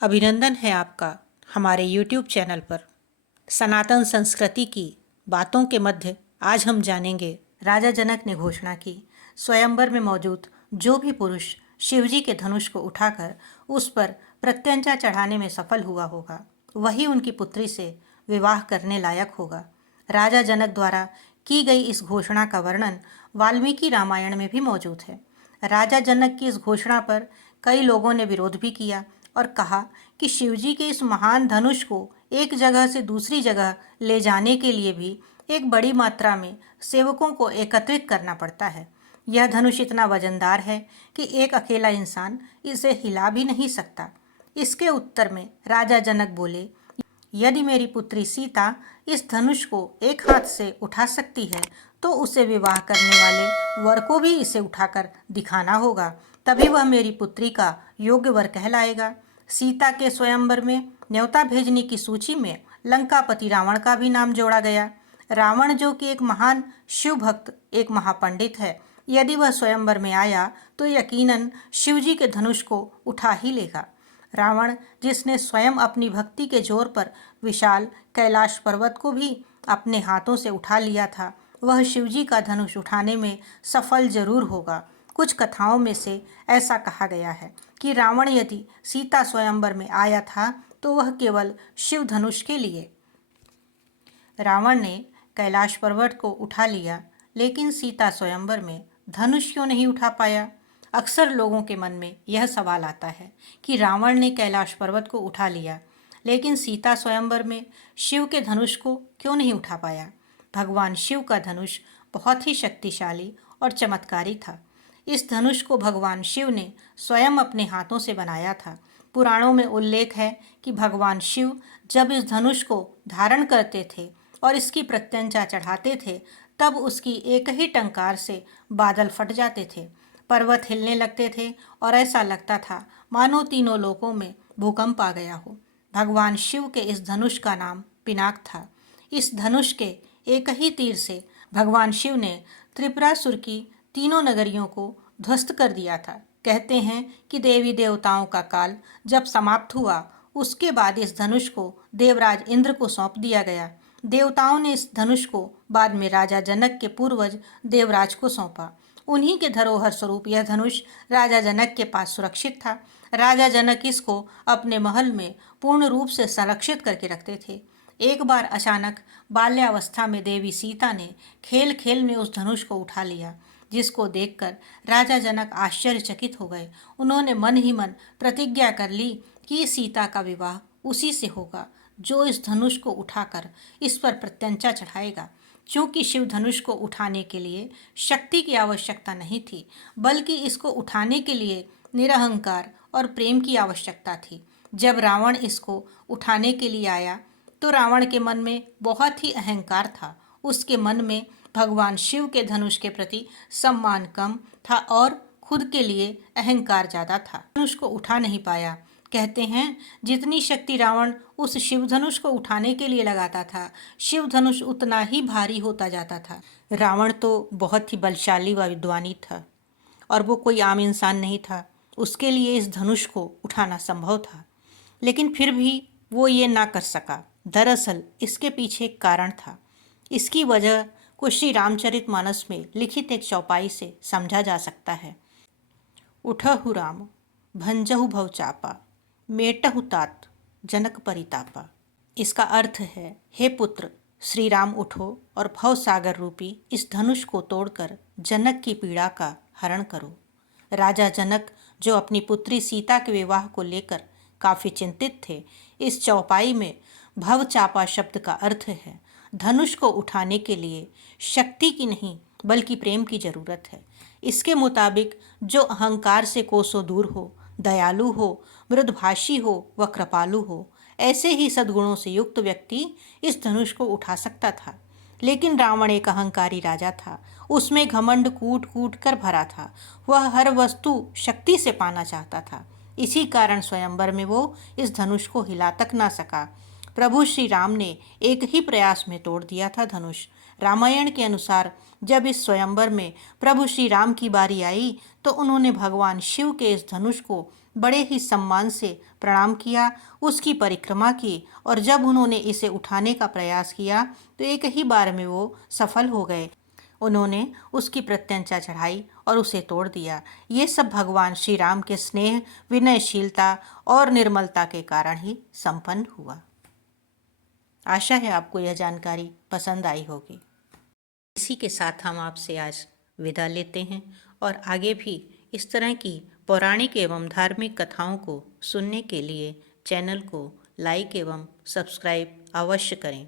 अभिनंदन है आपका हमारे YouTube चैनल पर। सनातन संस्कृति की बातों के मध्य आज हम जानेंगे, राजा जनक ने घोषणा की, स्वयंवर में मौजूद जो भी पुरुष शिवजी के धनुष को उठाकर उस पर प्रत्यंचा चढ़ाने में सफल हुआ होगा, वही उनकी पुत्री से विवाह करने लायक होगा। राजा जनक द्वारा की गई इस घोषणा का वर्णन वाल्मीकि रामायण में भी मौजूद है। राजा जनक की इस घोषणा पर कई लोगों ने विरोध भी किया और कहा कि शिवजी के इस महान धनुष को एक जगह से दूसरी जगह ले जाने के लिए भी एक बड़ी मात्रा में सेवकों को एकत्रित करना पड़ता है। यह धनुष इतना वजनदार है कि एक अकेला इंसान इसे हिला भी नहीं सकता। इसके उत्तर में राजा जनक बोले, यदि मेरी पुत्री सीता इस धनुष को एक हाथ से उठा सकती है तो उसे विवाह करने वाले वर को भी इसे उठाकर दिखाना होगा, तभी वह मेरी पुत्री का योग्य वर कहलाएगा। सीता के स्वयंवर में न्योता भेजने की सूची में लंकापति रावण का भी नाम जोड़ा गया। रावण, जो कि एक महान शिव भक्त, एक महापंडित है, यदि वह स्वयंवर में आया तो यकीनन शिवजी के धनुष को उठा ही लेगा। रावण, जिसने स्वयं अपनी भक्ति के जोर पर विशाल कैलाश पर्वत को भी अपने हाथों से उठा लिया था, वह शिवजी का धनुष उठाने में सफल जरूर होगा। कुछ कथाओं में से ऐसा कहा गया है कि रावण यदि सीता स्वयंवर में आया था तो वह केवल शिव धनुष के लिए। रावण ने कैलाश पर्वत को उठा लिया, लेकिन सीता स्वयंवर में धनुष क्यों नहीं उठा पाया? अक्सर लोगों के मन में यह सवाल आता है कि रावण ने कैलाश पर्वत को उठा लिया, लेकिन सीता स्वयंवर में शिव के धनुष को क्यों नहीं उठा पाया? भगवान शिव का धनुष बहुत ही शक्तिशाली और चमत्कारी था। इस धनुष को भगवान शिव ने स्वयं अपने हाथों से बनाया था। पुराणों में उल्लेख है कि भगवान शिव जब इस धनुष को धारण करते थे और इसकी प्रत्यंचा चढ़ाते थे, तब उसकी एक ही टंकार से बादल फट जाते थे, पर्वत हिलने लगते थे और ऐसा लगता था मानो तीनों लोकों में भूकंप आ गया हो। भगवान शिव के इस धनुष का नाम पिनाक था। इस धनुष के एक ही तीर से भगवान शिव ने त्रिपुरासुर की तीनों नगरियों को ध्वस्त कर दिया था। कहते हैं कि देवी देवताओं का काल जब समाप्त हुआ, उसके बाद इस धनुष को देवराज इंद्र को सौंप दिया गया। देवताओं ने इस धनुष को बाद में राजा जनक के पूर्वज देवराज को सौंपा। उन्हीं के धरोहर स्वरूप यह धनुष राजा जनक के पास सुरक्षित था। राजा जनक इसको अपने महल में पूर्ण रूप से संरक्षित करके रखते थे। एक बार अचानक बाल्यावस्था में देवी सीता ने खेल खेल में उस धनुष को उठा लिया, जिसको देखकर राजा जनक आश्चर्यचकित हो गए। उन्होंने मन ही मन प्रतिज्ञा कर ली कि सीता का विवाह उसी से होगा जो इस धनुष को उठाकर इस पर प्रत्यंचा चढ़ाएगा। क्योंकि शिव धनुष को उठाने के लिए शक्ति की आवश्यकता नहीं थी, बल्कि इसको उठाने के लिए निरहंकार और प्रेम की आवश्यकता थी। जब रावण इसको उठाने के लिए आया तो रावण के मन में बहुत ही अहंकार था। उसके मन में भगवान शिव के धनुष के प्रति सम्मान कम था और खुद के लिए अहंकार ज़्यादा था। धनुष को उठा नहीं पाया। कहते हैं जितनी शक्ति रावण उस शिव धनुष को उठाने के लिए लगाता था, शिव धनुष उतना ही भारी होता जाता था। रावण तो बहुत ही बलशाली व विद्वानी था और वो कोई आम इंसान नहीं था। उसके लिए इस धनुष को उठाना संभव था, लेकिन फिर भी वो ये ना कर सका। दरअसल इसके पीछे एक कारण था। इसकी वजह को श्री रामचरितमानस में लिखित एक चौपाई से समझा जा सकता है। उठहु राम भंजहु भवचापा, मेटहु तात जनक परितापा। इसका अर्थ है, हे पुत्र श्री राम उठो और भव सागर रूपी इस धनुष को तोड़कर जनक की पीड़ा का हरण करो। राजा जनक, जो अपनी पुत्री सीता के विवाह को लेकर काफ़ी चिंतित थे, इस चौपाई में भव चापा शब्द का अर्थ है धनुष को उठाने के लिए शक्ति की नहीं बल्कि प्रेम की जरूरत है। इसके मुताबिक जो अहंकार से कोसों दूर हो, दयालु हो, मृदभाषी हो व कृपालु हो, ऐसे ही सद्गुणों से युक्त व्यक्ति इस धनुष को उठा सकता था। लेकिन रावण एक अहंकारी राजा था। उसमें घमंड कूट कूट कर भरा था। वह हर वस्तु शक्ति से पाना चाहता था। इसी कारण स्वयंवर में वो इस धनुष को हिला तक ना सका। प्रभु श्री राम ने एक ही प्रयास में तोड़ दिया था धनुष। रामायण के अनुसार जब इस स्वयंवर में प्रभु श्री राम की बारी आई तो उन्होंने भगवान शिव के इस धनुष को बड़े ही सम्मान से प्रणाम किया, उसकी परिक्रमा की और जब उन्होंने इसे उठाने का प्रयास किया तो एक ही बार में वो सफल हो गए। उन्होंने उसकी प्रत्यंचा चढ़ाई और उसे तोड़ दिया। ये सब भगवान श्री राम के स्नेह, विनयशीलता और निर्मलता के कारण ही संपन्न हुआ। आशा है आपको यह जानकारी पसंद आई होगी। इसी के साथ हम आपसे आज विदा लेते हैं और आगे भी इस तरह की पौराणिक एवं धार्मिक कथाओं को सुनने के लिए चैनल को लाइक एवं सब्सक्राइब अवश्य करें।